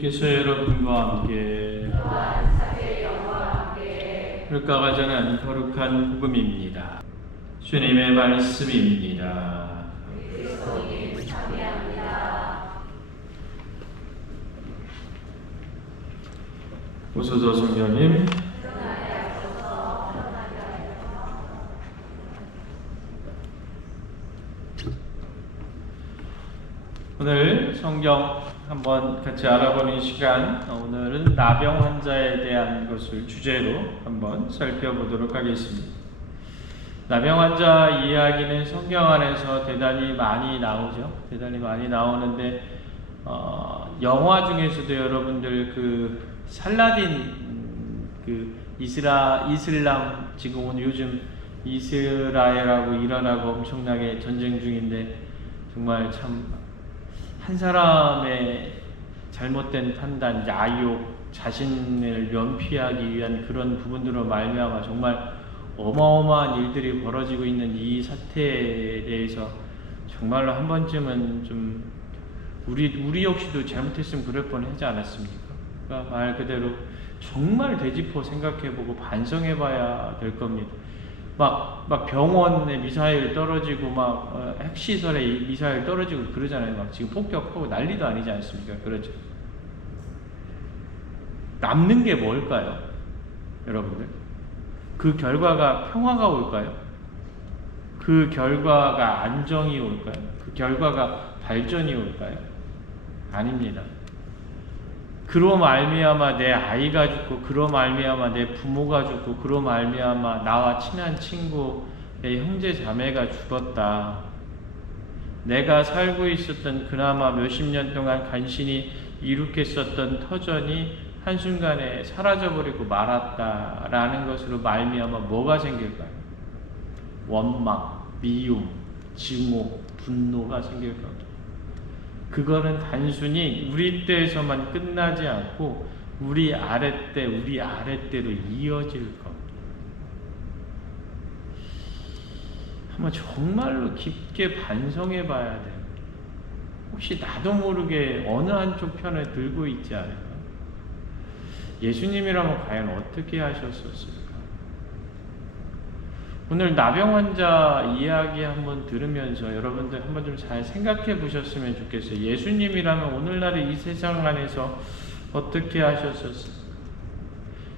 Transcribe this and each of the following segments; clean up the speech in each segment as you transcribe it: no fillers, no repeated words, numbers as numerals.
께서 여러분과 함께 율가가 전한 거룩한 복음입니다. 주님의 말씀입니다. 오소서 성령님. 오늘 성경 한번 같이 알아보는 시간, 오늘은 나병 환자에 대한 것을 주제로 한번 살펴보도록 하겠습니다. 나병 환자 이야기는 성경 안에서 대단히 많이 나오죠. 대단히 많이 나오는데 영화 중에서도 여러분들 그 살라딘 이슬람 지금 오늘 요즘 이스라엘하고 이란하고 엄청나게 전쟁 중인데 정말 참 한 사람의 잘못된 판단, 야욕, 자신을 면피하기 위한 그런 부분들로 말미암아 정말 어마어마한 일들이 벌어지고 있는 이 사태에 대해서 정말로 한 번쯤은 좀 우리 역시도 잘못했으면 그럴 뻔하지 않았습니까? 그러니까 말 그대로 정말 되짚어 생각해보고 반성해봐야 될 겁니다. 막 병원에 미사일 떨어지고 핵시설에 미사일 떨어지고 그러잖아요. 막 지금 폭격하고 난리도 아니지 않습니까? 그렇죠. 남는 게 뭘까요? 여러분들, 그 결과가 평화가 올까요? 그 결과가 안정이 올까요? 그 결과가 발전이 올까요? 아닙니다. 그로 말미암아 내 아이가 죽고, 그로 말미암아 내 부모가 죽고, 그로 말미암아 나와 친한 친구, 내 형제 자매가 죽었다. 내가 살고 있었던 그나마 몇십 년 동안 간신히 이룩했었던 터전이 한순간에 사라져버리고 말았다라는 것으로 말미암아 뭐가 생길까요? 원망, 미움, 증오, 분노가 생길 겁니다. 그거는 단순히 우리 때에서만 끝나지 않고 우리 아랫대로 이어질 겁니다. 한번 정말로 깊게 반성해 봐야 돼요. 혹시 나도 모르게 어느 한쪽 편을 들고 있지 않을까? 예수님이라면 과연 어떻게 하셨었을까? 오늘 나병 환자 이야기 한번 들으면서 여러분들 한번 좀 잘 생각해 보셨으면 좋겠어요. 예수님이라면 오늘날의 이 세상 안에서 어떻게 하셨었을까?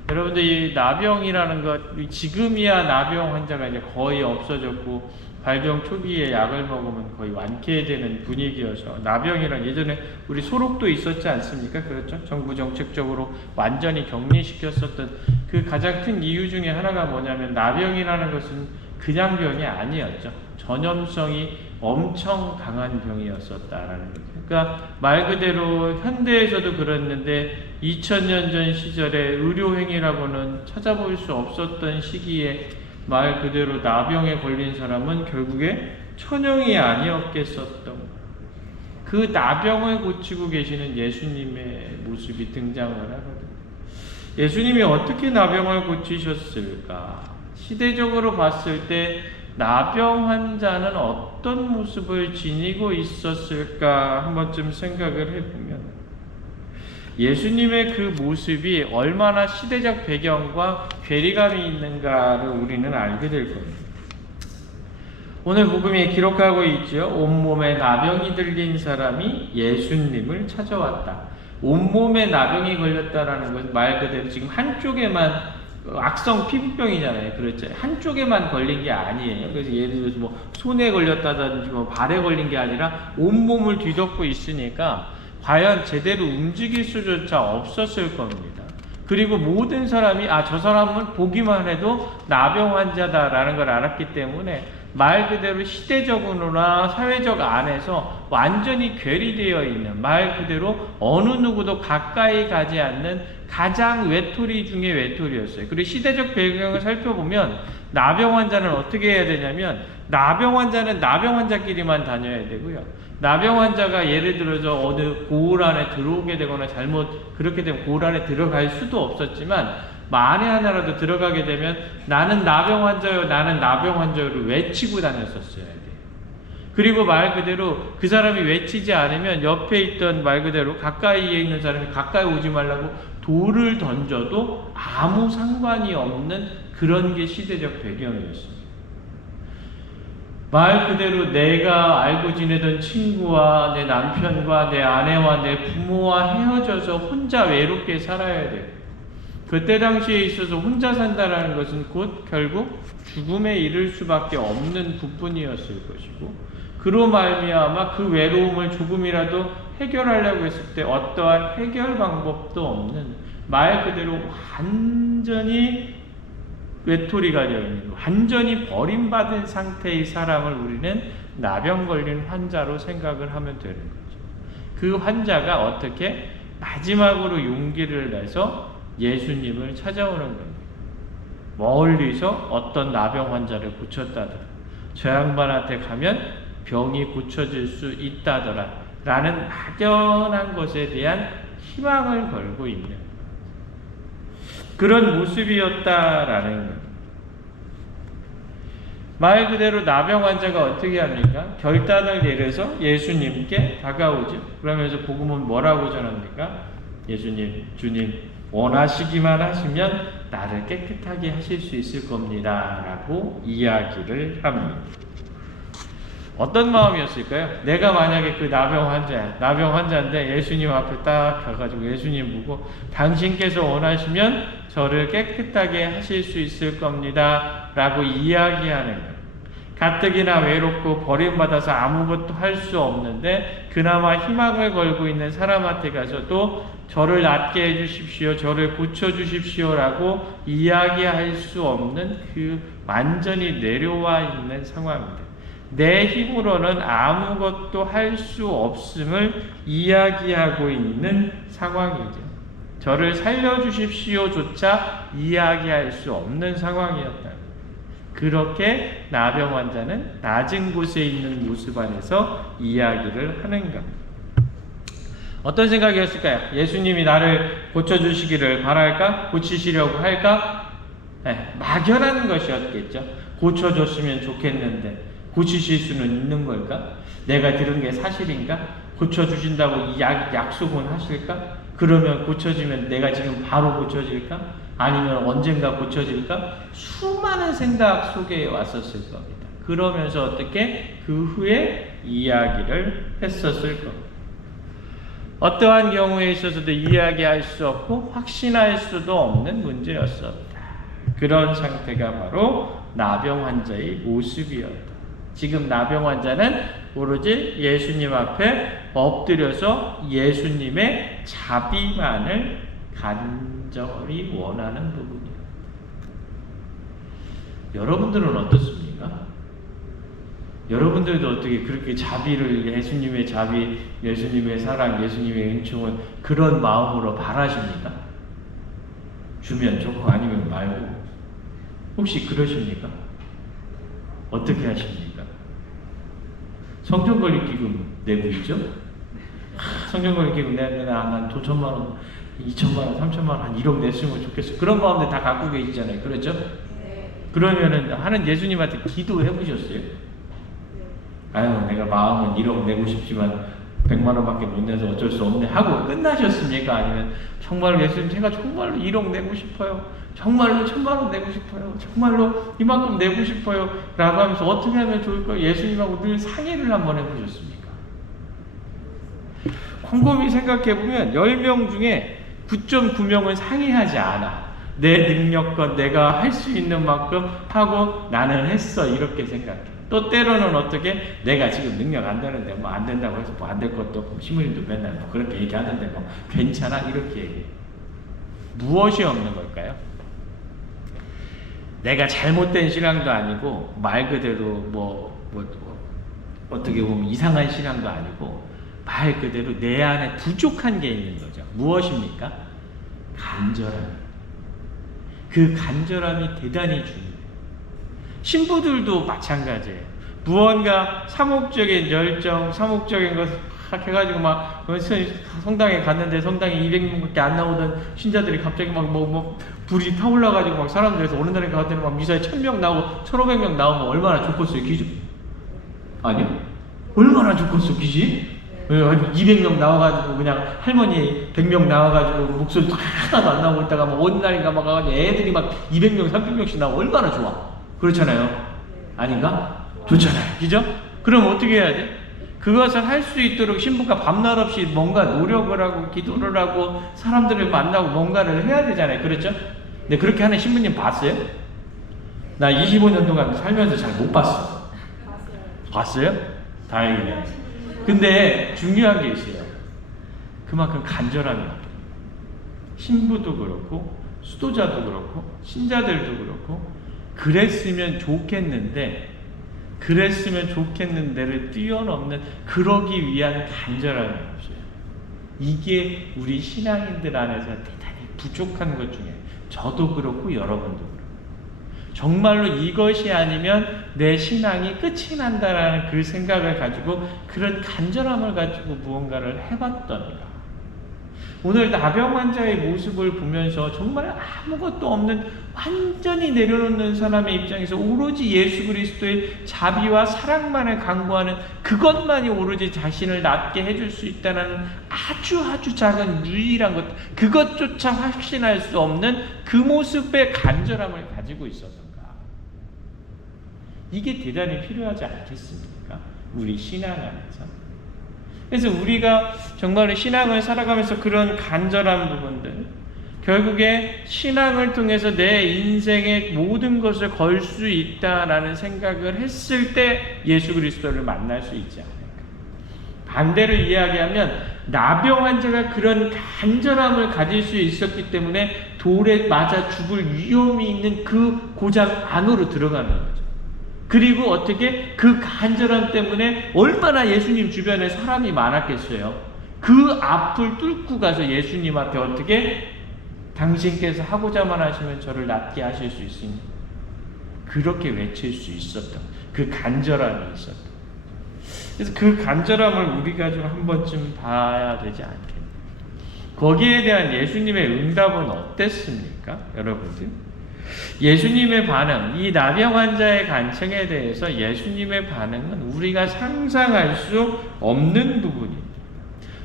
여러분들 이 나병이라는 것, 지금이야 나병 환자가 이제 거의 없어졌고 발병 초기에 약을 먹으면 거의 완쾌되는 분위기여서, 나병이란 예전에 우리 소록도 있었지 않습니까? 그렇죠? 정부 정책적으로 완전히 격리시켰었던 그 가장 큰 이유 중에 하나가 뭐냐면 나병이라는 것은 그냥 병이 아니었죠. 전염성이 엄청 강한 병이었었다라는 거죠. 그러니까 말 그대로 현대에서도 그랬는데 2000년 전 시절에 의료행위라고는 찾아볼 수 없었던 시기에 말 그대로 나병에 걸린 사람은 결국에 천형이 아니었겠었던 거예요. 그 나병을 고치고 계시는 예수님의 모습이 등장을 하거든요. 예수님이 어떻게 나병을 고치셨을까? 시대적으로 봤을 때 나병 환자는 어떤 모습을 지니고 있었을까? 한 번쯤 생각을 해보면 예수님의 그 모습이 얼마나 시대적 배경과 괴리감이 있는가를 우리는 알게 될 겁니다. 오늘 복음이 기록하고 있죠. 온몸에 나병이 들린 사람이 예수님을 찾아왔다. 온몸에 나병이 걸렸다라는 건 말 그대로 지금 한쪽에만, 악성 피부병이잖아요. 그렇죠. 한쪽에만 걸린 게 아니에요. 그래서 예를 들어서 뭐 손에 걸렸다든지 뭐 발에 걸린 게 아니라 온몸을 뒤덮고 있으니까 과연 제대로 움직일 수조차 없었을 겁니다. 그리고 모든 사람이 저 사람은 보기만 해도 나병 환자다라는 걸 알았기 때문에 말 그대로 시대적으로나 사회적 안에서 완전히 괴리되어 있는, 말 그대로 어느 누구도 가까이 가지 않는 가장 외톨이 중에 외톨이였어요. 그리고 시대적 배경을 살펴보면 나병 환자는 어떻게 해야 되냐면, 나병 환자는 나병 환자끼리만 다녀야 되고요. 나병 환자가 예를 들어서 어느 고을 안에 들어오게 되거나 그렇게 되면 고을 안에 들어갈 수도 없었지만, 만에 하나라도 들어가게 되면 나는 나병 환자요, 나는 나병 환자요를 외치고 다녔었어야 돼요. 그리고 말 그대로 그 사람이 외치지 않으면 옆에 있던 말 그대로 가까이에 있는 사람이 가까이 오지 말라고 돌을 던져도 아무 상관이 없는 그런 게 시대적 배경이었습니다. 말 그대로 내가 알고 지내던 친구와 내 남편과 내 아내와 내 부모와 헤어져서 혼자 외롭게 살아야 돼요. 그때 당시에 있어서 혼자 산다라는 것은 곧 결국 죽음에 이를 수밖에 없는 부분이었을 것이고, 그로 말미암아 그 외로움을 조금이라도 해결하려고 했을 때 어떠한 해결 방법도 없는 말 그대로 완전히 외톨이가 되어 있는, 완전히 버림받은 상태의 사람을 우리는 나병 걸린 환자로 생각을 하면 되는 거죠. 그 환자가 어떻게 마지막으로 용기를 내서 예수님을 찾아오는 겁니다. 멀리서 어떤 나병 환자를 고쳤다더라, 저 양반한테 가면 병이 고쳐질 수 있다더라 라는 막연한 것에 대한 희망을 걸고 있는 그런 모습이었다라는 겁니다. 말 그대로 나병 환자가 어떻게 합니까? 결단을 내려서 예수님께 다가오죠. 그러면서 복음은 뭐라고 전합니까? 예수님, 주님, 원하시기만 하시면 나를 깨끗하게 하실 수 있을 겁니다 라고 이야기를 합니다. 어떤 마음이었을까요? 내가 만약에 그 나병 환자인데 예수님 앞에 딱 가가지고 예수님 보고 당신께서 원하시면 저를 깨끗하게 하실 수 있을 겁니다 라고 이야기하는 거예요. 가뜩이나 외롭고 버림받아서 아무것도 할 수 없는데 그나마 희망을 걸고 있는 사람한테 가서도 저를 낫게 해주십시오, 저를 고쳐주십시오 라고 이야기할 수 없는 그 완전히 내려와 있는 상황입니다. 내 힘으로는 아무것도 할 수 없음을 이야기하고 있는 상황이죠. 저를 살려주십시오조차 이야기할 수 없는 상황이었다. 그렇게 나병 환자는 낮은 곳에 있는 모습 안에서 이야기를 하는 겁니다. 어떤 생각이었을까요? 예수님이 나를 고쳐주시기를 바랄까? 고치시려고 할까? 네, 막연한 것이었겠죠. 고쳐줬으면 좋겠는데 고치실 수는 있는 걸까? 내가 들은 게 사실인가? 고쳐주신다고 약속은 하실까? 그러면 고쳐지면 내가 지금 바로 고쳐질까? 아니면 언젠가 고쳐질까? 수많은 생각 속에 왔었을 겁니다. 그러면서 어떻게 그 후에 이야기를 했었을 겁니다. 어떠한 경우에 있어서도 이야기할 수 없고 확신할 수도 없는 문제였었다. 그런 상태가 바로 나병 환자의 모습이었다. 지금 나병 환자는 오로지 예수님 앞에 엎드려서 예수님의 자비만을 간절히 원하는 부분이에요. 여러분들은 어떻습니까? 여러분들도 어떻게 그렇게 자비를, 예수님의 자비, 예수님의 사랑, 예수님의 은총을 그런 마음으로 바라십니까? 주면 좋고 아니면 말고. 혹시 그러십니까? 어떻게 하십니까? 성전건립기금 내고 있죠? 성전건립기금 내면 난 돈 1,000만 원, 2,000만 원, 3,000만 원, 한 1억 냈으면 좋겠어. 그런 마음들 다 갖고 계시잖아요. 그렇죠? 그러면은 하는 예수님한테 기도해 보셨어요? 아유, 내가 마음은 1억 내고 싶지만 100만 원밖에 못 내서 어쩔 수 없네 하고 끝나셨습니까? 아니면 정말로 예수님, 제가 정말로 1억 내고 싶어요, 정말로 1,000만 원 내고 싶어요, 정말로 이만큼 내고 싶어요 라고 하면서 어떻게 하면 좋을까요? 예수님하고 늘 상의를 한번 해보셨습니까? 곰곰이 생각해보면 10명 중에 9.9명은 상의하지 않아. 내 능력껏 내가 할 수 있는 만큼 하고 나는 했어, 이렇게 생각해. 또 때로는 어떻게, 내가 지금 능력 안 되는데 뭐 안 된다고 해서 뭐 안 될 것도 없고, 시무님도 맨날 뭐 그렇게 얘기하는데 뭐 괜찮아, 이렇게 얘기해. 무엇이 없는 걸까요? 내가 잘못된 신앙도 아니고 말 그대로 어떻게 보면 이상한 신앙도 아니고 말 그대로 내 안에 부족한 게 있는 거죠. 무엇입니까? 간절함. 그 간절함이 대단히 중요해요. 신부들도 마찬가지예요. 무언가 사목적인 열정, 사목적인 것을 해가지고 막 성당에 갔는데 성당에 200명밖에 안 나오던 신자들이 갑자기 막 불이 타올라가지고 막 사람들에서 어느 날에 갔더니 막 미사에 1,000명 나오고 1,500명 나오면 얼마나 좋겠어요, 기준? 아니요. 얼마나 좋겠어, 그지? 200명 나와가지고 그냥 할머니 100명 나와가지고 목소리 하나도 안 나오고 있다가 막 어느 날인가 막 가가지고 애들이 막 200명, 300명씩 나오고 얼마나 좋아. 그렇잖아요. 아닌가? 좋잖아요. 그죠? 그럼 어떻게 해야 돼? 그것을 할 수 있도록 신부가 밤낮 없이 뭔가 노력을 하고 기도를 하고 사람들을 만나고 뭔가를 해야 되잖아요. 그렇죠? 근데 그렇게 하는 신부님 봤어요? 나 25년 동안 살면서 잘 못 봤어. 봤어요? 다행이네. 근데 중요한 게 있어요. 그만큼 간절함이 없어요. 신부도 그렇고 수도자도 그렇고 신자들도 그렇고 그랬으면 좋겠는데를 뛰어넘는 그러기 위한 간절함이 없어요. 이게 우리 신앙인들 안에서 대단히 부족한 것 중에 저도 그렇고 여러분도 그렇고 정말로 이것이 아니면 내 신앙이 끝이 난다라는 그 생각을 가지고 그런 간절함을 가지고 무언가를 해봤던가. 오늘 나병 환자의 모습을 보면서 정말 아무것도 없는 완전히 내려놓는 사람의 입장에서 오로지 예수 그리스도의 자비와 사랑만을 강구하는 그것만이 오로지 자신을 낫게 해줄 수 있다는 아주 작은 유일한 것, 그것조차 확신할 수 없는 그 모습의 간절함을 가지고 있었던가. 이게 대단히 필요하지 않겠습니까? 우리 신앙 안에서. 그래서 우리가 정말로 신앙을 살아가면서 그런 간절한 부분들, 결국에 신앙을 통해서 내 인생의 모든 것을 걸 수 있다라는 생각을 했을 때 예수 그리스도를 만날 수 있지 않을까. 반대로 이야기하면 나병 환자가 그런 간절함을 가질 수 있었기 때문에 돌에 맞아 죽을 위험이 있는 그 고장 안으로 들어가는 거죠. 그리고 어떻게 그 간절함 때문에 얼마나 예수님 주변에 사람이 많았겠어요. 그 앞을 뚫고 가서 예수님 앞에 어떻게 당신께서 하고자만 하시면 저를 낫게 하실 수 있으니 그렇게 외칠 수 있었던 그 간절함이 있었던. 그래서 그 간절함을 우리가 좀 한 번쯤 봐야 되지 않겠나. 거기에 대한 예수님의 응답은 어땠습니까? 여러분들? 예수님의 반응, 이 나병 환자의 간청에 대해서 예수님의 반응은 우리가 상상할 수 없는 부분입니다.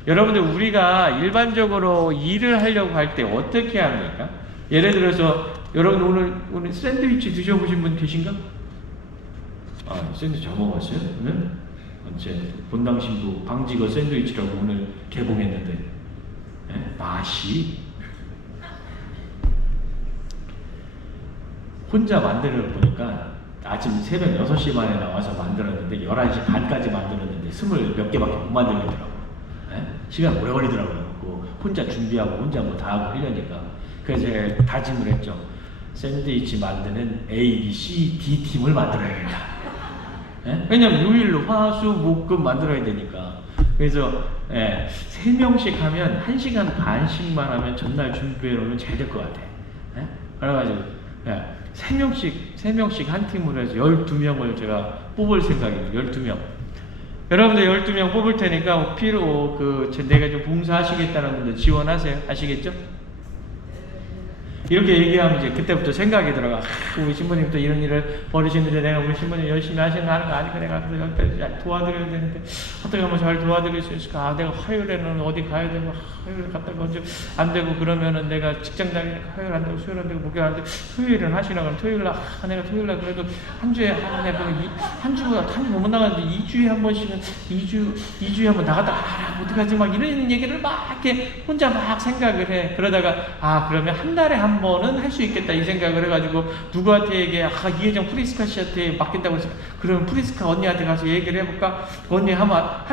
여러분들, 우리가 일반적으로 일을 하려고 할 때 어떻게 합니까? 예를 들어서 여러분 오늘 샌드위치 드셔보신 분 계신가? 샌드위치 잘 먹었어요? 네? 제 본당 신부 방지거 샌드위치라고 오늘 개봉했는데 네? 맛이 혼자 만들어 보니까 아침 새벽 6시 반에 나와서 만들었는데 11시 반까지 만들었는데 20몇 개밖에 못 만들겠더라고요. 네? 시간 오래 걸리더라고요. 혼자 준비하고 혼자 뭐 다 하고 하려니까. 그래서 제가 다짐을 했죠. 샌드위치 만드는 A, B, C, D 팀을 만들어야겠다. 네? 왜냐면 요일로 화, 수, 목, 금 만들어야 되니까. 그래서 3명씩 하면 1시간 반씩만 하면 전날 준비해 놓으면 잘 될 것 같아. 네? 그래가지고 3명씩 한 팀으로 해서 12명을 제가 뽑을 생각이에요. 12명. 여러분들 12명 뽑을 테니까 내가 좀 봉사하시겠다는 분들 지원하세요. 아시겠죠? 이렇게 얘기하면 이제 그때부터 생각이 들어가. 우리 신부님도 이런 일을 벌이시는데 내가 우리 신부님 열심히 하시는 거 아니까 내가 도와드려야 되는데 어떻게 하면 잘 도와드릴 수 있을까? 내가 화요일에는 어디 가야 되고 화요일 갔다가 언제 안 되고 그러면은 내가 직장 다니니까 화요일 안 되고 수요일 안 되고 목요일 안 되고 토요일은 하시라 그러면 토요일날 내가 토요일날 그래도 한 주에 한 주가 못 나가는데 2주에 한 번씩은 2주에 한 번 나갔다 어떡하지 막 이런 얘기를 막 이렇게 혼자 막 생각을 해. 그러다가 그러면 한 달에 한 번은 할 수 있겠다 이 생각을 해가지고 누구한테 얘기해. 이혜정 프리스카 씨한테 맡긴다고 해서 그러면 프리스카 언니한테 가서 얘기를 해볼까? 언니 한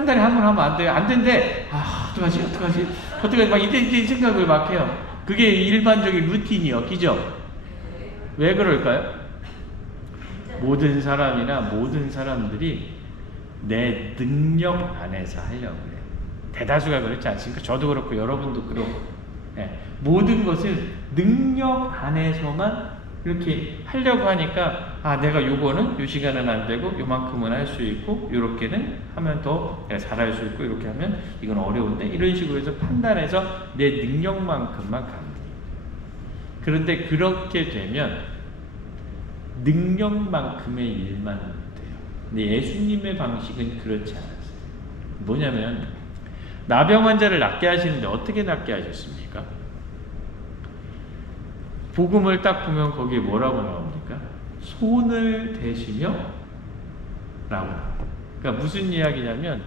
달에 한 번 하면 안 돼요. 안 된대. 어떡하지 막 이런 생각을 막 해요. 그게 일반적인 루틴이요. 그죠? 왜 그럴까요? 모든 사람이나 모든 사람들이 내 능력 안에서 하려고 그래요. 대다수가 그렇지 않습니까? 저도 그렇고 여러분도 그렇고. 모든 것을 능력 안에서만 이렇게 하려고 하니까 내가 요거는 요 시간은 안 되고 요만큼은 할 수 있고 요렇게는 하면 더 잘할 수 있고 이렇게 하면 이건 어려운데 이런 식으로 해서 판단해서 내 능력만큼만 가는 거예요. 그런데 그렇게 되면 능력만큼의 일만 돼요. 근데 예수님의 방식은 그렇지 않았어요. 뭐냐면 나병 환자를 낫게 하시는데 어떻게 낫게 하셨습니까? 복음을 딱 보면 거기에 뭐라고 나옵니까? 손을 대시며 라고. 그러니까 무슨 이야기냐면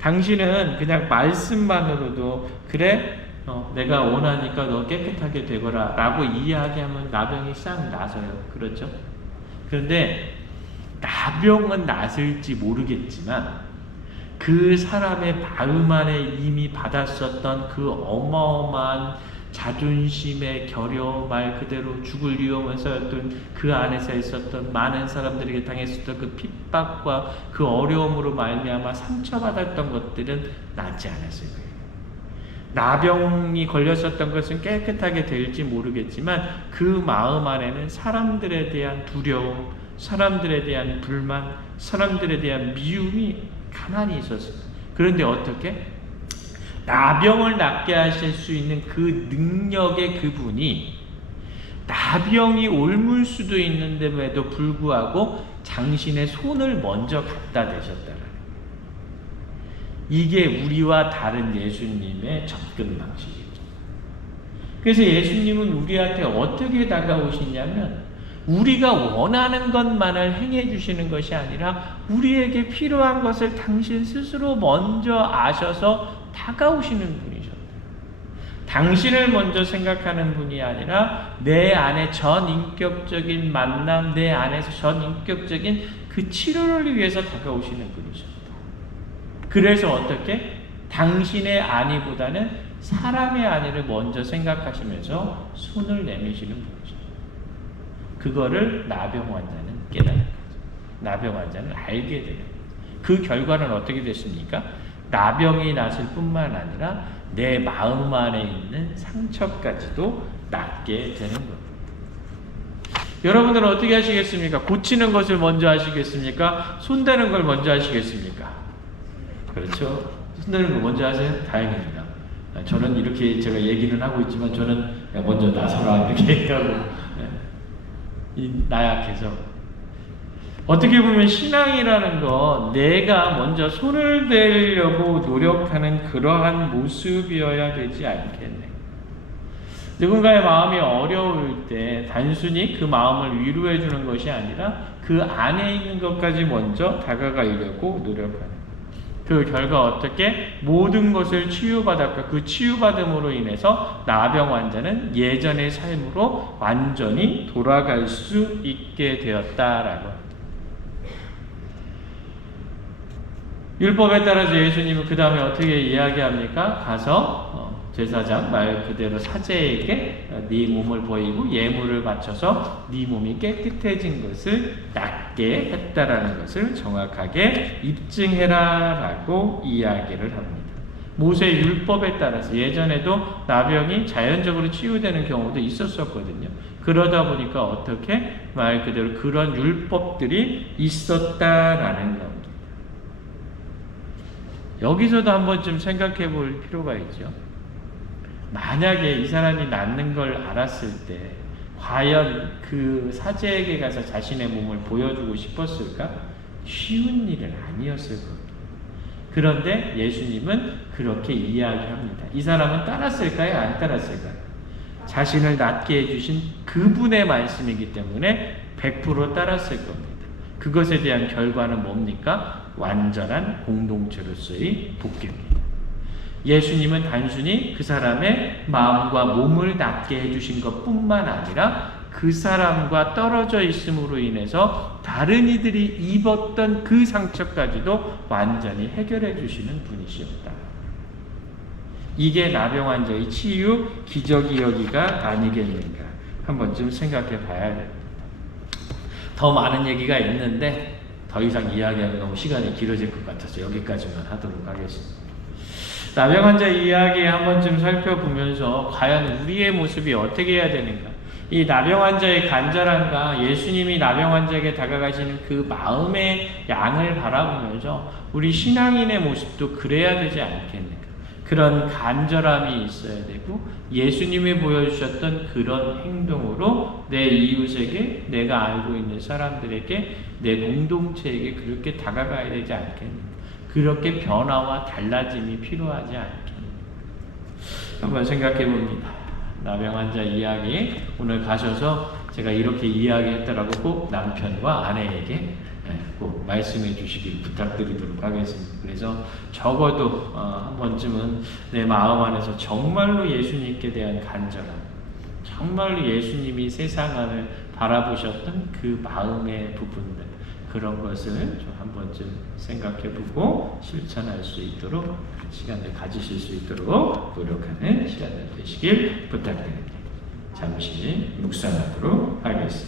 당신은 그냥 말씀만으로도 그래 내가 원하니까 너 깨끗하게 되거라 라고 이야기하면 나병이 싹 나서요. 그렇죠? 그런데 나병은 낫을지 모르겠지만 그 사람의 마음 안에 이미 받았었던 그 어마어마한 자존심의 결여, 말 그대로 죽을 위험에서였던 그 안에서 있었던 많은 사람들에게 당했었던 그 핍박과 그 어려움으로 말미암아 상처받았던 것들은 낫지 않았을 거예요. 나병이 걸렸었던 것은 깨끗하게 될지 모르겠지만 그 마음 안에는 사람들에 대한 두려움, 사람들에 대한 불만, 사람들에 대한 미움이 가만히 있었어요. 그런데 어떻게? 나병을 낫게 하실 수 있는 그 능력의 그분이 나병이 옮을 수도 있는데도 불구하고 당신의 손을 먼저 갖다 대셨다라는 거예요. 이게 우리와 다른 예수님의 접근 방식이죠. 그래서 예수님은 우리한테 어떻게 다가오시냐면 우리가 원하는 것만을 행해 주시는 것이 아니라 우리에게 필요한 것을 당신 스스로 먼저 아셔서 다가오시는 분이셨다. 당신을 먼저 생각하는 분이 아니라 내 안에 전인격적인 만남, 내 안에서 전인격적인 그 치료를 위해서 다가오시는 분이셨다. 그래서 어떻게? 당신의 안위보다는 사람의 안위를 먼저 생각하시면서 손을 내미시는 분이죠. 그거를 나병 환자는 깨달은 거죠. 나병 환자는 알게 되는 거죠. 그 결과는 어떻게 됐습니까? 나병이 낫을 뿐만 아니라 내 마음 안에 있는 상처까지도 낫게 되는 겁니다. 여러분들은 어떻게 하시겠습니까? 고치는 것을 먼저 하시겠습니까? 손대는 걸 먼저 하시겠습니까? 그렇죠? 손대는 걸 먼저 하세요? 다행입니다. 저는 이렇게 제가 얘기는 하고 있지만 저는 먼저 나서라 이렇게 얘기하고 나약해서 어떻게 보면 신앙이라는 건 내가 먼저 손을 대려고 노력하는 그러한 모습이어야 되지 않겠네. 누군가의 마음이 어려울 때 단순히 그 마음을 위로해 주는 것이 아니라 그 안에 있는 것까지 먼저 다가가려고 노력하는. 그 결과 어떻게? 모든 것을 치유받았고 그 치유받음으로 인해서 나병 환자는 예전의 삶으로 완전히 돌아갈 수 있게 되었다라고 합니다. 율법에 따라서 예수님은 그 다음에 어떻게 이야기합니까? 가서 제사장 말 그대로 사제에게 네 몸을 보이고 예물을 바쳐서 네 몸이 깨끗해진 것을 낫게 했다라는 것을 정확하게 입증해라 라고 이야기를 합니다. 모세 율법에 따라서 예전에도 나병이 자연적으로 치유되는 경우도 있었었거든요. 그러다 보니까 어떻게 말 그대로 그런 율법들이 있었다라는 겁니다. 여기서도 한번 좀 생각해 볼 필요가 있죠. 만약에 이 사람이 낫는 걸 알았을 때 과연 그 사제에게 가서 자신의 몸을 보여주고 싶었을까? 쉬운 일은 아니었을 겁니다. 그런데 예수님은 그렇게 이야기합니다. 이 사람은 따랐을까요? 안 따랐을까요? 자신을 낫게 해주신 그분의 말씀이기 때문에 100% 따랐을 겁니다. 그것에 대한 결과는 뭡니까? 완전한 공동체로서의 복귀입니다. 예수님은 단순히 그 사람의 마음과 몸을 낫게 해주신 것뿐만 아니라 그 사람과 떨어져 있음으로 인해서 다른 이들이 입었던 그 상처까지도 완전히 해결해 주시는 분이시었다. 이게 나병 환자의 치유 기적이여기가 아니겠는가 한 번쯤 생각해 봐야 됩니다. 더 많은 얘기가 있는데 더 이상 이야기하면 너무 시간이 길어질 것 같아서 여기까지만 하도록 하겠습니다. 나병 환자 이야기 한 번쯤 살펴보면서 과연 우리의 모습이 어떻게 해야 되는가? 이 나병 환자의 간절함과 예수님이 나병 환자에게 다가가시는 그 마음의 양을 바라보면서 우리 신앙인의 모습도 그래야 되지 않겠는가? 그런 간절함이 있어야 되고 예수님이 보여주셨던 그런 행동으로 내 이웃에게, 내가 알고 있는 사람들에게, 내 공동체에게 그렇게 다가가야 되지 않겠는가? 그렇게 변화와 달라짐이 필요하지 않게 한번 생각해 봅니다. 나병 환자 이야기 오늘 가셔서 제가 이렇게 이야기했더라고 꼭 남편과 아내에게 꼭 말씀해 주시길 부탁드리도록 하겠습니다. 그래서 적어도 한 번쯤은 내 마음 안에서 정말로 예수님께 대한 간절함, 정말로 예수님이 세상을 바라보셨던 그 마음의 부분들, 그런 것을 좀 한 번쯤 생각해보고 실천할 수 있도록 시간을 가지실 수 있도록 노력하는 시간을 되시길 부탁드립니다. 잠시 묵상하도록 하겠습니다.